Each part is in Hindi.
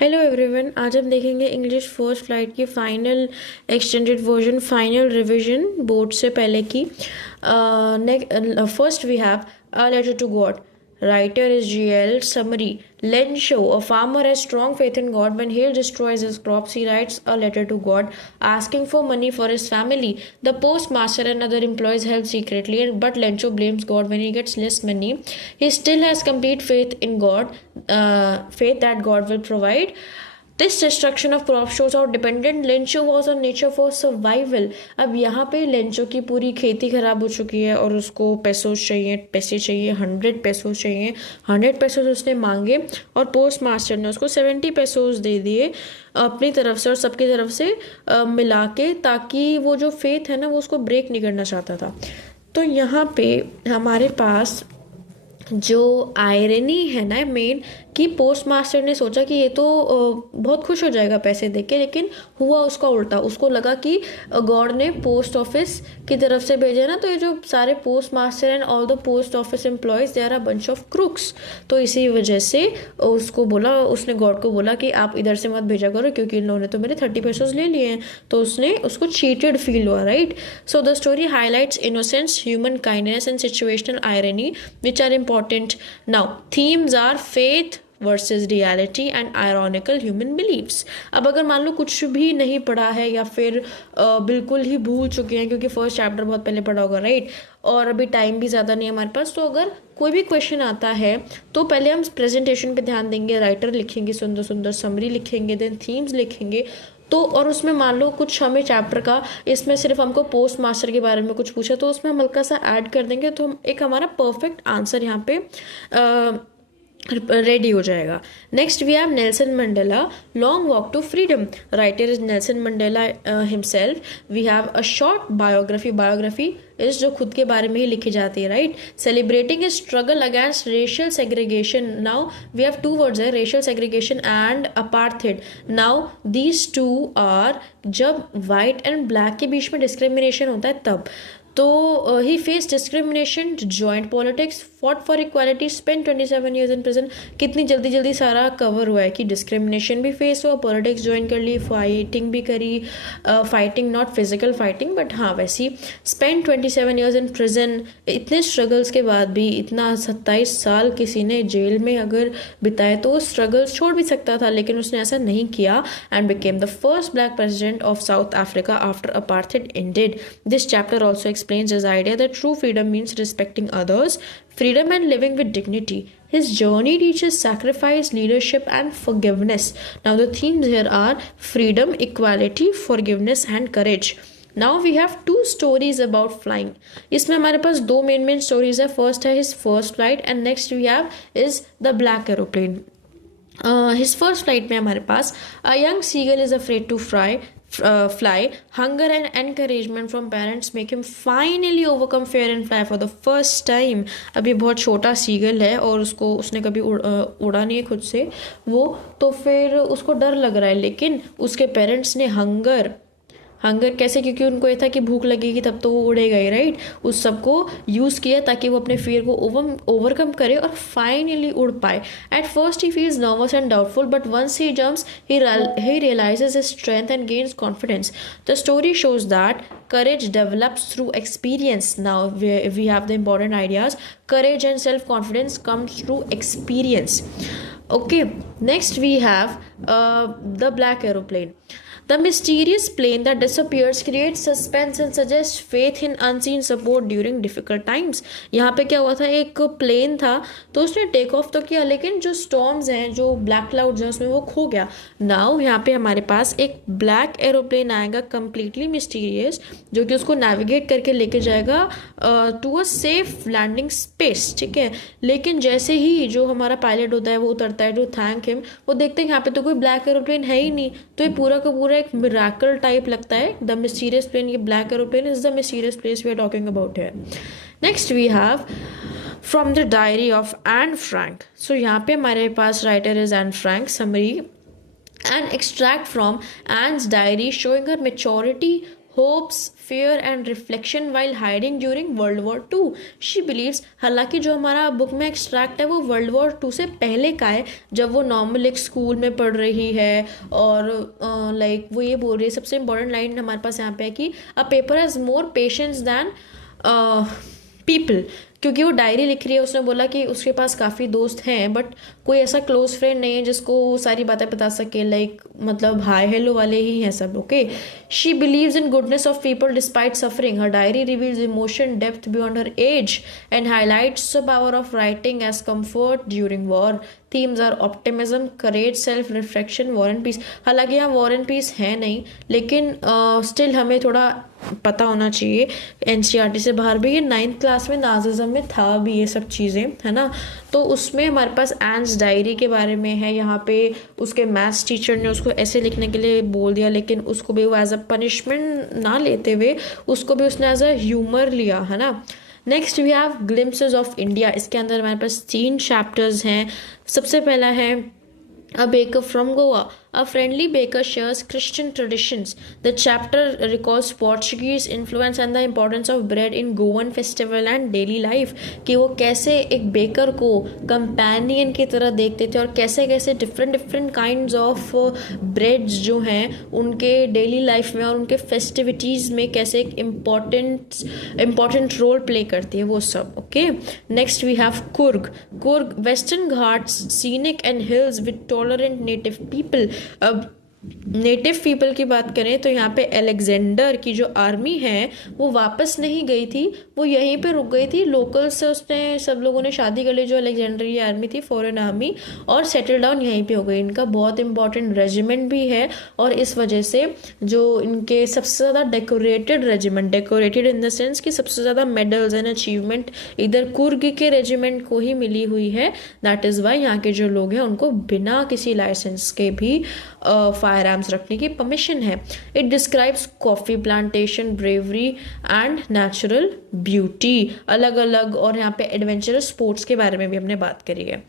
हेलो एवरीवन, आज हम देखेंगे इंग्लिश फर्स्ट फ्लाइट की final extended version, final revision board से पहले की। First we have a letter to God. Writer is GL. Summary. Len Show, a farmer, has strong faith in God. When hail destroys his crops, he writes a letter to God asking for money for his family. The postmaster and other employees help secretly, but Lencho blames God when he gets less money. He still has complete faith in God, faith that God will provide. This destruction of crop shows how dependent Lencho was on nature for survival. अब यहाँ पे लेंचो की पूरी खेती खराब हो चुकी है और उसको पैसे चाहिए 100 पैसोज चाहिए. 100 पैसोज उसने मांगे और पोस्ट मास्टर ने उसको 70 पैसोज दे दिए अपनी तरफ से और सबकी तरफ से मिला के, ताकि वो जो फेथ है ना वो उसको ब्रेक नहीं करना चाहता था. तो यहाँ पे हमारे पास जो आयरनी है ना मेन, कि पोस्ट मास्टर ने सोचा कि ये तो बहुत खुश हो जाएगा पैसे देख के, लेकिन हुआ उसका उल्टा. उसको लगा कि गॉड ने पोस्ट ऑफिस की तरफ से भेजे ना, तो ये जो सारे post master and all the post office employees they are a bunch of crooks. तो इसी वजह से उसने गॉड को बोला कि आप इधर से मत भेजा करो, क्योंकि इन लोगों ने तो मेरे 30 पैसे ले लिए हैं. तो उसने उसको चीटेड फील हुआ, right. So the story highlights innocence, human kindness and situational irony which are important. Now, themes are faith versus reality and ironical human beliefs. अब अगर मान लो कुछ भी नहीं पढ़ा है या फिर बिल्कुल ही भूल चुके हैं, क्योंकि फर्स्ट चैप्टर बहुत पहले पढ़ा होगा, राइट, और अभी टाइम भी ज़्यादा नहीं है हमारे पास, तो अगर कोई भी क्वेश्चन आता है तो पहले हम प्रेजेंटेशन पे ध्यान देंगे, राइटर लिखेंगे, सुंदर सुंदर समरी लिखेंगे, देन थीम्स लिखेंगे. तो और उसमें मान लो कुछ हमें चैप्टर का, इसमें सिर्फ हमको पोस्ट मास्टर के बारे में कुछ पूछा, तो उसमें हम हल्का सा ऐड कर देंगे, तो हम एक हमारा परफेक्ट आंसर यहाँ पे रेडी हो जाएगा. Next we have Nelson Mandela, long walk to freedom. Writer is Nelson Mandela himself. We have a short biography इस जो खुद के बारे में ही लिखी जाती है, right. Celebrating is struggle against racial segregation. Now we have two words है, racial segregation and apartheid. Now these two are जब वाइट एंड ब्लैक के बीच में डिस्क्रिमिनेशन होता है तब. तो he face discrimination, joint politics, fought for equality, spend 27 years in prison. कितनी जल्दी जल्दी सारा कवर हुआ है कि डिस्क्रिमिनेशन भी फेस हुआ, पॉलिटिक्स ज्वाइन कर ली, फाइटिंग भी करी. Fighting not physical fighting but हाँ वैसी. Spend 27 years in prison. इतने स्ट्रगल्स के बाद भी, इतना 27 साल किसी ने जेल में अगर बिताए तो स्ट्रगल्स छोड़ भी सकता था, लेकिन उसने ऐसा नहीं किया and became the first black president of south Africa after apartheid ended. This chapter also explains his idea that true freedom means respecting others, freedom and living with dignity. His journey teaches sacrifice, leadership and forgiveness. Now the themes here are freedom, equality, forgiveness and courage. Now we have two stories about flying. इसमें हमारे पास दो मेन stories है. First है his first flight and next we have is the black aeroplane. His first flight में हमारे पास a young seagull is afraid to fly. Hunger and encouragement from parents make him finally overcome fear and fly for the first time. अभी बहुत छोटा सीगल है और उसने कभी उड़ा नहीं है खुद से वो, तो फिर उसको डर लग रहा है, लेकिन उसके पेरेंट्स ने हंगर कैसे, क्योंकि उनको ये था कि भूख लगेगी तब तो वो उड़ेगा ही, राइट. उस सबको यूज़ किया ताकि वो अपने फियर को ओवरकम करे और फाइनली उड़ पाए. At first he feels nervous and doubtful, but once he jumps he realises his strength and gains confidence. The story shows that courage develops through experience. Now we have the important ideas. Courage and self-confidence comes through experience. Okay, next we have the black aeroplane. The mysterious plane that disappears creates suspense and suggests faith in unseen support during difficult times. यहाँ पे क्या हुआ था, एक प्लेन था तो उसने टेक ऑफ तो किया, लेकिन जो स्टॉर्म्स हैं, जो ब्लैक क्लाउड्स हैं, उसमें वो खो गया. नाउ यहाँ पे हमारे पास एक ब्लैक एरोप्लेन आएगा, कम्प्लीटली मिस्टीरियस, जो कि उसको नेविगेट करके लेके जाएगा to a safe landing space, ठीक है. लेकिन जैसे ही जो हमारा पायलट होता है वो उतरता है टू थैंक हिम, वो देखते हैं यहाँ पे तो कोई ब्लैक एरोप्लेन है ही नहीं. तो ये पूरा का पूरा एक मिराकल टाइप लगता है. द मिस्टीरियस प्लेन, ये black aeroplane is the mysterious place we are talking about here. Next we have from the diary of Anne Frank. So यहाँ पे हमारे पास writer is Anne Frank. Summary, an extract from Anne's diary showing her maturity, hopes, fear and reflection while hiding during World War II. She believes, हालांकि जो हमारा बुक में एक्सट्रैक्ट है वो वर्ल्ड वॉर टू से पहले का है, जब वो नॉर्मल एक स्कूल में पढ़ रही है, और लाइक वो ये बोल रही है, सबसे इंपॉर्टेंट लाइन हमारे पास यहाँ पे है कि a paper has more patience than people, क्योंकि वो डायरी लिख रही है। उसने बोला कि उसके पास काफ़ी दोस्त हैं बट कोई ऐसा क्लोज फ्रेंड नहीं है जिसको सारी बातें बता सके, लाइक मतलब हाय हेलो वाले ही हैं सब। Okay, she believes in goodness of people despite suffering. Her diary reveals emotion depth beyond her age and highlights the power of writing as comfort during war. Themes are optimism, courage, self reflection, war and peace. हालांकि यहाँ वॉर एंड पीस है नहीं, लेकिन स्टिल हमें थोड़ा पता होना चाहिए एनसीईआरटी से बाहर भी। ये 9th क्लास में नाजिज्म में था भी ये सब चीज़ें, है ना। तो उसमें हमारे पास एंस डायरी के बारे में है। यहाँ पे उसके मैथ्स टीचर ने उसको ऐसे लिखने के लिए बोल दिया, लेकिन उसको भी वो एज अ पनिशमेंट ना लेते हुए उसको भी उसने एज अ ह्यूमर लिया, है ना। Next we have glimpses of India. इसके अंदर हमारे पास 3 चैप्टर्स हैं। सबसे पहला है A baker from Goa. A friendly baker shares Christian traditions. The chapter recalls Portuguese influence and the importance of bread in Goan festival and daily life. कि वो कैसे एक बेकर को कंपेनियन की तरह देखते थे और कैसे कैसे डिफरेंट काइंड्स ऑफ ब्रेड्स जो हैं उनके डेली लाइफ में और उनके फेस्टिविटीज़ में कैसे एक इम्पॉर्टेंट रोल प्ले करती है वो सब। Okay, next we have Coorg Western Ghats, scenic and hills with tolerant native people. अब नेटिव पीपल की बात करें तो यहाँ पे अलेक्जेंडर की जो आर्मी है वो वापस नहीं गई थी, वो यहीं पे रुक गई थी। लोकल से उसने सब लोगों ने शादी कर ली, जो अलेक्जेंडर की आर्मी थी, फॉरेन आर्मी, और सेटल डाउन यहीं पे हो गई। इनका बहुत इंपॉर्टेंट रेजिमेंट भी है और इस वजह से जो इनके सबसे ज़्यादा decorated regiment, decorated in the sense कि सबसे ज़्यादा मेडल्स एंड अचीवमेंट इधर कुर्ग के रेजिमेंट को ही मिली हुई है। दैट इज़ वाई यहाँ के जो लोग हैं उनको बिना किसी लाइसेंस के भी फायर आर्म्स रखने की परमिशन है। It describes coffee plantation, bravery and natural beauty, अलग अलग, और यहाँ पे एडवेंचरस स्पोर्ट्स के बारे में भी हमने बात करी है।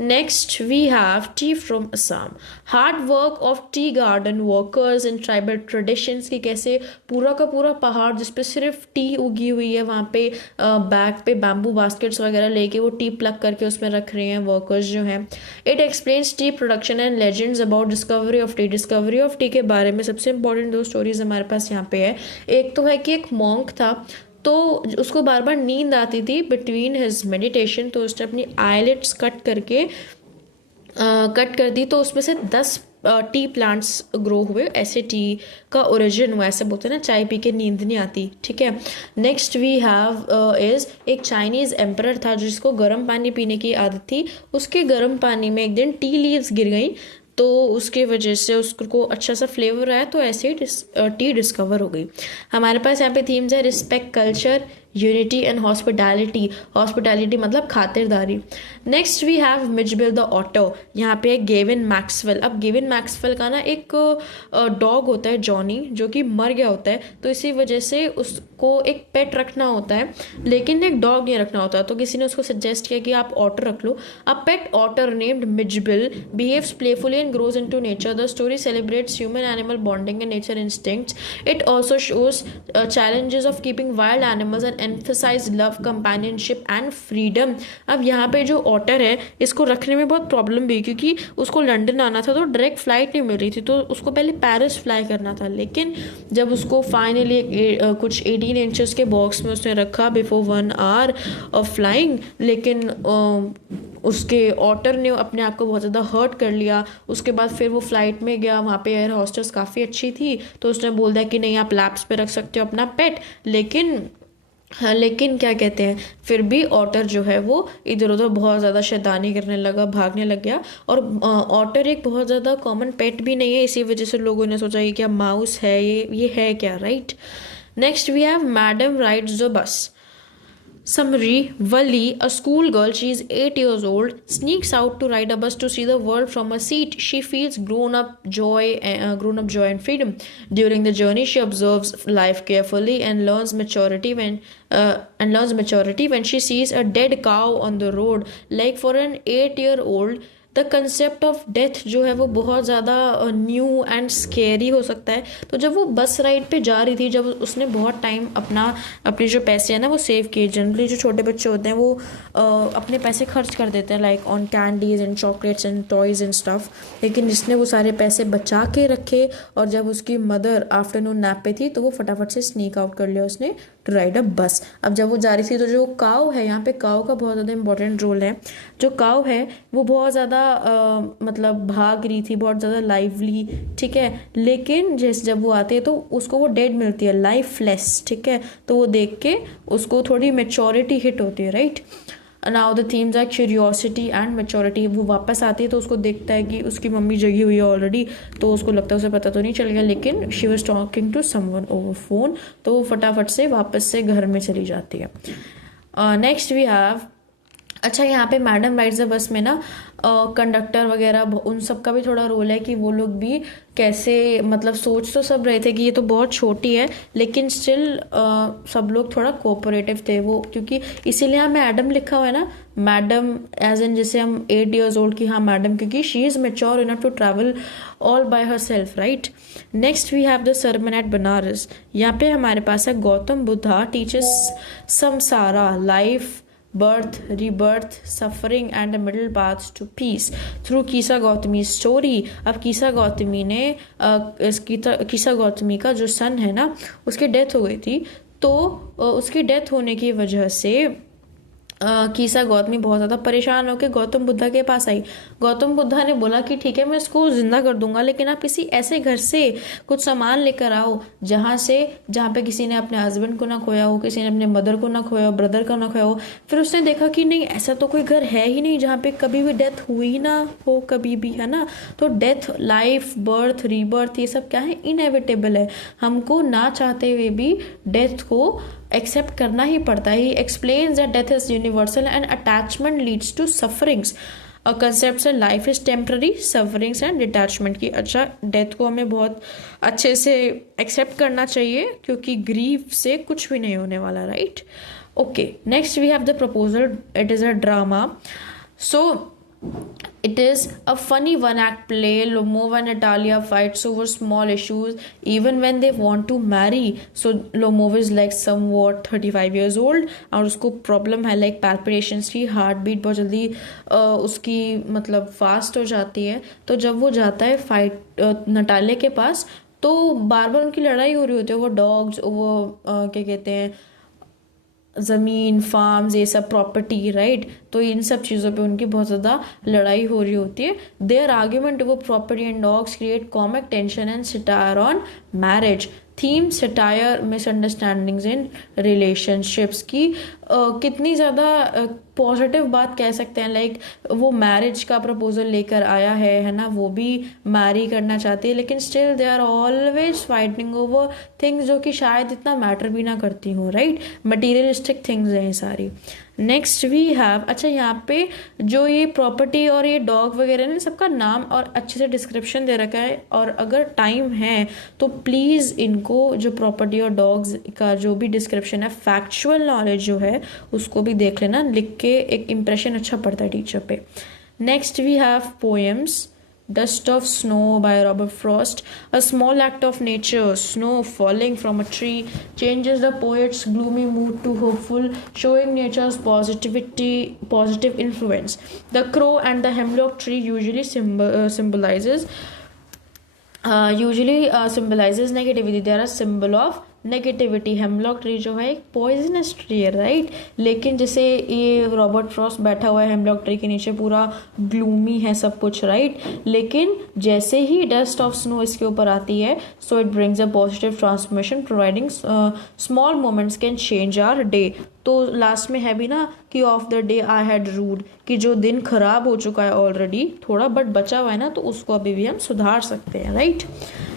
Next we have tea from Assam. Hard work of tea garden workers and tribal traditions, की कैसे पूरा का पूरा पहाड़ जिसपे सिर्फ टी उगी हुई है, वहाँ पे बैक पे बैम्बू बास्केट्स वगैरह लेके वो टी प्लग करके उसमें रख रहे हैं वर्कर्स जो हैं। It explains T production and legends about discovery of T. Discovery of T के बारे में सबसे इंपॉर्टेंट 2 स्टोरीज हमारे पास यहाँ पे है। एक तो है कि एक मॉन्क था, तो उसको बार बार नींद आती थी बिटवीन हिज मेडिटेशन, तो उसने अपनी आईलिड्स कट कर दी, तो उसमें से 10 टी प्लांट्स ग्रो हुए। ऐसे टी का ओरिजिन हुआ। ऐसा बोलते हैं ना, चाय पी के नींद नहीं आती, ठीक है। नेक्स्ट वी हैव इज एक चाइनीज़ एम्परर था जिसको गर्म पानी पीने की आदत थी। उसके गर्म पानी में एक दिन टी लीव्स गिर गई, तो उसके वजह से उसको अच्छा सा फ्लेवर आया, तो ऐसे ही टी डिस्कवर हो गई। हमारे पास यहाँ पे थीम्स है respect culture, unity and hospitality. Hospitality मतलब खातिरदारी। Next we have Mijbil the otter. यहाँ पे गेविन मैक्सवेल। अब गेविन मैक्सवेल का ना एक डॉग होता है जॉनी, जो कि मर गया होता है, तो इसी वजह से उसको एक पेट रखना होता है, लेकिन एक डॉग नहीं रखना होता। तो किसी ने उसको सजेस्ट किया कि आप ऑटर रख लो। A pet otter named Mijbil behaves playfully and grows into nature. The story celebrates human-animal bonding and nature instincts. It also shows challenges of keeping wild animals and emphasize love, companionship and freedom. अब यहाँ पे जो ऑटर है इसको रखने में बहुत प्रॉब्लम भी, क्योंकि उसको लंदन आना था तो डायरेक्ट फ्लाइट नहीं मिल रही थी, तो उसको पहले पेरिस फ्लाई करना था। लेकिन जब उसको फाइनली कुछ 18 इंचेस के बॉक्स में उसने रखा बिफोर 1 आवर ऑफ फ्लाइंग, लेकिन उसके ऑटर ने अपने आप को बहुत ज़्यादा हर्ट कर लिया। उसके बाद फिर वो फ्लाइट में गया, वहाँ पे एयर हॉस्टेस काफ़ी अच्छी थी, तो उसने बोल दिया कि नहीं आप लैप्स पे रख सकते हो अपना पेट। लेकिन क्या कहते हैं, फिर भी ऑटर जो है वो इधर उधर बहुत ज़्यादा शैतानी करने लगा, भागने लग गया। और ऑटर एक बहुत ज़्यादा कॉमन पेट भी नहीं है, इसी वजह से लोगों ने सोचा ये क्या माउस है, ये है क्या, right. Next we have madam rides the bus. Samri Wali, a schoolgirl, she is 8 years old, sneaks out to ride a bus to see the world from a seat. She feels grown-up joy and freedom. During the journey, she observes life carefully and learns maturity when she sees a dead cow on the road. Like for an 8-year-old, the concept of death जो है वो बहुत ज़्यादा न्यू एंड स्केरी हो सकता है। तो जब वो बस राइड पे जा रही थी, जब उसने बहुत टाइम अपने जो पैसे हैं ना वो सेव किए। जनरली जो छोटे बच्चे होते हैं वो अपने पैसे खर्च कर देते हैं like on candies and chocolates and toys and stuff, लेकिन जिसने वो सारे पैसे बचा के रखे और जब उसकी मदर आफ्टरनून नैप पे थी तो वो फटाफट से स्नीक आउट कर लिया उसने टू राइड अ बस। अब जब वो जा रही थी तो जो काऊ है, यहाँ पे काऊ का बहुत ज़्यादा इंपॉर्टेंट रोल है। जो काऊ है वो बहुत ज़्यादा मतलब भाग रही थी, बहुत ज़्यादा लाइवली, ठीक है, लेकिन जब वो आती है तो उसको वो डेड मिलती है, लाइफलेस, ठीक है। तो वो देख के उसको थोड़ी मेच्योरिटी हिट होती है, right. Now the themes are curiosity and maturity. वो वापस आती है तो उसको देखता है कि उसकी मम्मी जगी हुई है ऑलरेडी, तो उसको लगता है उसे पता तो नहीं चल गया, लेकिन she was talking to someone over phone, तो वो फटाफट से वापस से घर में चली जाती है। नेक्स्ट वी हैव, अच्छा यहाँ पे मैडम राइड्स द बस में ना कंडक्टर वगैरह उन सब का भी थोड़ा रोल है कि वो लोग भी कैसे, मतलब सोच तो सब रहे थे कि ये तो बहुत छोटी है, लेकिन स्टिल सब लोग थोड़ा कोऑपरेटिव थे वो, क्योंकि इसीलिए यहाँ मैडम लिखा हुआ है ना, मैडम एज इन जैसे हम 8 years old की, हाँ मैडम, क्योंकि she is mature enough to travel all by herself, right. Next we have the sermon at Banaras. यहाँ पे हमारे पास है Gautam Buddha teachers samsara, life, birth, rebirth, suffering and the middle path to peace through कीसा Gautami story. अब कीसा गौतमी ने कीसा गौतमी का जो सन है ना उसकी डेथ हो गई थी, तो उसकी डेथ होने की वजह से कीसा गौतमी बहुत ज़्यादा परेशान होकर गौतम बुद्धा के पास आई। गौतम बुद्धा ने बोला कि ठीक है मैं इसको जिंदा कर दूंगा, लेकिन आप किसी ऐसे घर से कुछ सामान लेकर आओ जहाँ पे किसी ने अपने हस्बैंड को ना खोया हो, किसी ने अपने मदर को ना खोया हो, ब्रदर को ना खोया हो। फिर उसने देखा कि नहीं, ऐसा तो कोई घर है ही नहीं जहाँ पे कभी भी डेथ हुई ही ना हो, कभी भी, है ना। तो डेथ, लाइफ, बर्थ, रीबर्थ, ये सब क्या है, इनएविटेबल है। हमको ना चाहते हुए भी डेथ को एक्सेप्ट करना ही पड़ता है। He explains that death is universal and attachment leads to sufferings. Concept है life is temporary, sufferings and detachment की। अच्छा, डेथ को हमें बहुत अच्छे से एक्सेप्ट करना चाहिए क्योंकि ग्रीफ से कुछ भी नहीं होने वाला, right. Okay, next we have the proposal. It is a drama, so it is a funny one-act play. Lomov and Natalia fights over small issues even when they want to marry. So Lomov is like somewhat 35 years old और उसको प्रॉब्लम है लाइक palpitations की, हार्ट बीट बहुत जल्दी उसकी मतलब फास्ट हो जाती है। तो जब वो जाता है फाइट नटालिया के पास, तो बार बार उनकी लड़ाई हो रही होती है। वो डॉग्स, वो क्या कहते हैं, ज़मीन, फार्म्स, ये सब प्रॉपर्टी, राइट। तो इन सब चीज़ों पे उनकी बहुत ज़्यादा लड़ाई हो रही होती है। There argument over property and dogs create comic tension and satire on marriage. Theme satire, misunderstandings in relationships की कितनी ज़्यादा पॉजिटिव बात कह सकते हैं। लाइक वो मैरिज का प्रपोजल लेकर आया है ना, वो भी मैरी करना चाहती है, लेकिन still they are always fighting over things जो कि शायद इतना मैटर भी ना करती हूँ, राइट। मटीरियलिस्टिक थिंग्स हैं ये सारी। नेक्स्ट वी हैव, अच्छा यहाँ पे जो ये प्रॉपर्टी और ये डॉग वगैरह ने सबका नाम और अच्छे से डिस्क्रिप्शन दे रखा है, और अगर टाइम है तो प्लीज़ इनको जो प्रॉपर्टी और डॉग्स का जो भी डिस्क्रिप्शन है, फैक्चुअल नॉलेज जो है उसको भी देख लेना, लिख के एक इम्प्रेशन अच्छा पड़ता है टीचर पे। Next we have poems. Dust of Snow by Robert Frost. A small act of nature, snow falling from a tree, changes the poet's gloomy mood to hopeful, showing nature's positive influence. The crow and the hemlock tree usually symbolizes negativity. They are a symbol of negativity. Hemlock tree जो है एक पॉइजनस ट्री है, राइट। लेकिन जैसे ये रॉबर्ट फ्रॉस्ट बैठा हुआ है हेमलॉक ट्री के नीचे, पूरा ग्लूमी है सब कुछ, राइट। लेकिन जैसे ही डस्ट ऑफ स्नो इसके ऊपर आती है, so it brings a positive transformation, providing small moments can change our day. तो लास्ट में है भी ना कि of the day I had rued, कि जो दिन खराब हो चुका है ऑलरेडी, थोड़ा बट बचा हुआ है ना, तो उसको अभी भी हम सुधार सकते हैं, right.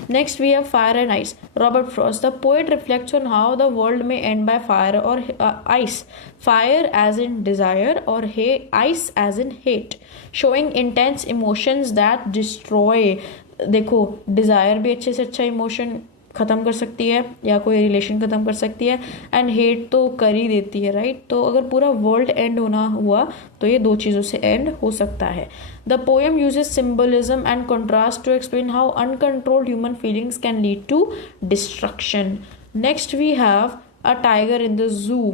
Next we have fire and ice. Robert Frost. The poet reflects on how the world may end by fire or ice. Fire as in desire or ice as in hate. Showing intense emotions that destroy. देखो, desire भी अच्छे से अच्छा इमोशन ख़त्म कर सकती है या कोई रिलेशन ख़त्म कर सकती है, एंड हेट तो कर ही देती है, राइट। तो अगर पूरा वर्ल्ड एंड होना हुआ तो ये दो चीज़ों से एंड हो सकता है। The poem uses symbolism and contrast to explain how uncontrolled human feelings can lead to destruction. Next we have a tiger in the zoo.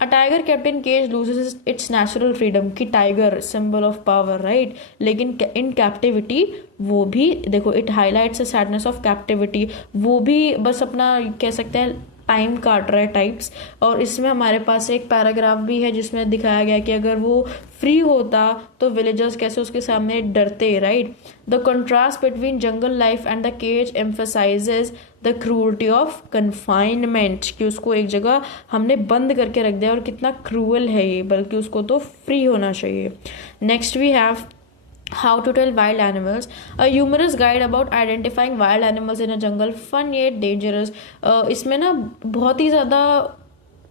A tiger kept in cage loses its natural freedom कि tiger symbol of power, right, लेकिन इन कैप्टिविटी वो भी देखो, it highlights the sadness of captivity, वो भी बस अपना कह सकते हैं टाइम काट रहा है टाइप्स। और इसमें हमारे पास एक पैराग्राफ भी है जिसमें दिखाया गया कि अगर वो फ्री होता तो विलेजर्स कैसे उसके सामने डरते, right. The contrast between jungle life and the cage emphasises the cruelty of confinement कि उसको एक जगह हमने बंद करके रख दिया और कितना क्रूअल है ये, बल्कि उसको तो फ्री होना चाहिए। Next we have How to tell wild animals, a humorous guide about identifying wild animals in a jungle, fun yet dangerous। इसमें ना बहुत ही ज़्यादा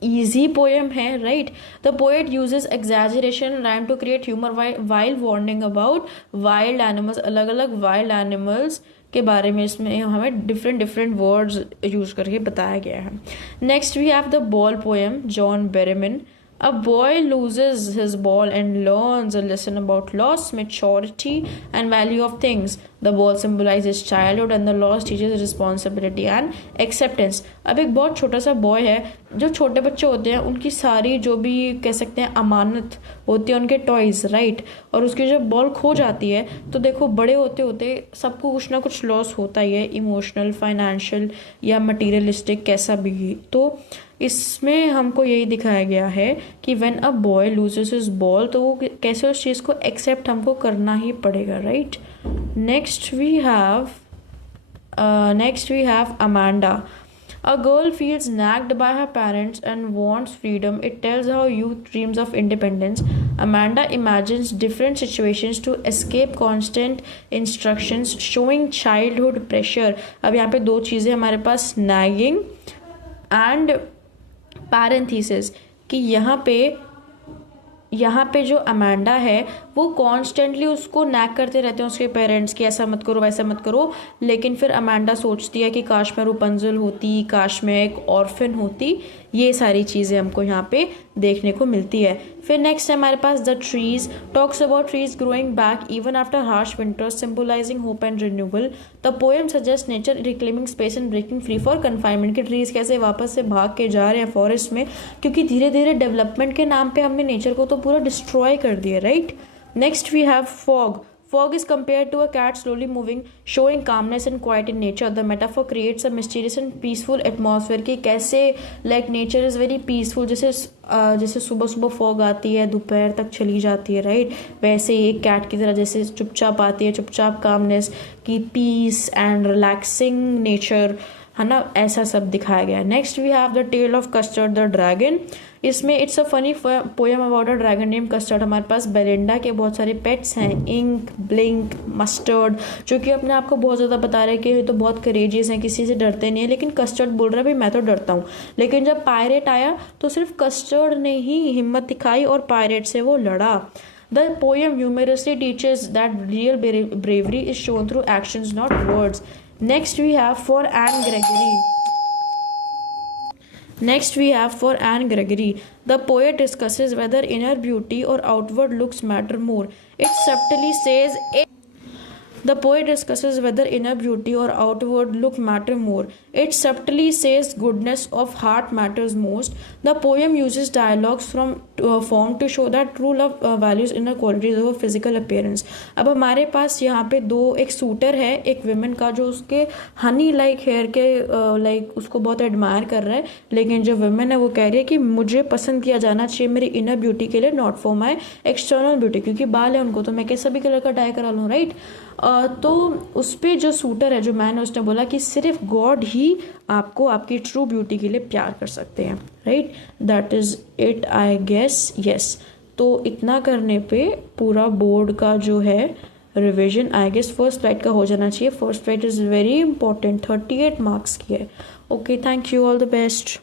easy poem है, right। The poet uses exaggeration and rhyme to create humor while warning about wild animals, अलग अलग wild animals के बारे में इसमें हमें डिफरेंट वर्ड्स यूज करके बताया गया है। Next we have the ball poem, John Berryman. A boy loses his ball and learns a lesson about loss, maturity, and value of things. The ball symbolizes childhood and the loss teaches responsibility and acceptance। अब एक बहुत छोटा सा बॉय है, जो छोटे बच्चे होते हैं उनकी सारी जो भी कह सकते हैं अमानत होती है उनके टॉयज, राइट, और उसकी जब बॉल खो जाती है तो देखो बड़े होते होते सबको कुछ ना कुछ लॉस होता ही है, इमोशनल, फाइनेंशियल या मटीरियलिस्टिक, कैसा भी। तो इसमें हमको यही दिखाया गया है कि when a boy loses his ball तो वो कैसे उस चीज़ को एक्सेप्ट हमको करना ही पड़ेगा, right. Next we have Amanda. A girl feels nagged by her parents and wants freedom. It tells how youth dreams of independence. Amanda imagines different situations to escape constant instructions, showing childhood pressure। अब यहाँ पे दो चीज़ें हमारे पास, nagging and पैरेंथीसिस, कि यहाँ पे जो अमांडा है वो कॉन्स्टेंटली उसको नैग करते रहते हैं उसके पेरेंट्स कि ऐसा मत करो वैसा मत करो, लेकिन फिर अमांडा सोचती है कि काश मैं रुपंजल होती, काश मैं एक ऑर्फन होती। ये सारी चीज़ें हमको यहाँ पे देखने को मिलती है। फिर नेक्स्ट है हमारे पास the trees, talks about trees growing back even after harsh winters, symbolizing hope and renewal. The poem suggest nature reclaiming space and breaking free for confinement, के ट्रीज कैसे वापस से भाग के जा रहे हैं फॉरेस्ट में, क्योंकि धीरे धीरे डेवलपमेंट के नाम पे हमने नेचर को तो पूरा डिस्ट्रॉय कर दिया, right. Next we have fog. Fog is compared to a cat slowly moving, showing calmness and quiet in nature. The metaphor creates a mysterious and peaceful atmosphere कि कैसे like nature is very peaceful, जैसे सुबह सुबह फॉग आती है दोपहर तक चली जाती है, राइट, वैसे ही एक कैट की तरह जैसे चुपचाप आती है, चुपचाप कामनेस की पीस एंड रिलैक्सिंग नेचर, है ना, ऐसा सब दिखाया गया है। Next we have the tale of Custard the dragon. इसमें it's a funny poem about a dragon name Custard. हमारे पास बेलिंडा के बहुत सारे पेट्स हैं, इंक, ब्लिंक, मस्टर्ड, जो कि अपने आप को बहुत ज़्यादा बता रहे हैं कि ये तो बहुत करेजियस हैं, किसी से डरते नहीं है, लेकिन कस्टर्ड बोल रहा है भाई मैं तो डरता हूँ। लेकिन जब पायरेट आया तो सिर्फ कस्टर्ड ने ही हिम्मत दिखाई और पायरेट से वो लड़ा। The poem humorously teaches that real bravery is shown through actions, not words. Next we have for Anne Gregory. The poet discusses whether inner beauty or outward looks matter more. It subtly says The poet discusses whether inner beauty or outward look matter more. It subtly says goodness of heart matters most. The poem uses dialogues from form to show that true love values inner qualities over physical appearance. अब हमारे पास यहाँ पे एक सूटर है, एक विमेन का, जो उसके हनी लाइक हेयर के लाइक उसको बहुत एडमायर कर रहा है, लेकिन जो विमेन है वो कह रही है कि मुझे पसंद किया जाना चाहिए मेरी इनर ब्यूटी के लिए, not for my external beauty, क्योंकि बाल है उनको तो मैं कैसा भी कलर का डाई करा लूँ, राइट। तो उस पर जो सूटर है, जो मैन है, उसने बोला कि सिर्फ गॉड ही आपको आपकी ट्रू ब्यूटी के लिए प्यार कर सकते हैं, right. That is it I guess, yes. तो इतना करने पे पूरा बोर्ड का जो है revision I guess first flight का हो जाना चाहिए। First flight is very important, 38 marks की है। Okay, thank you, all the best.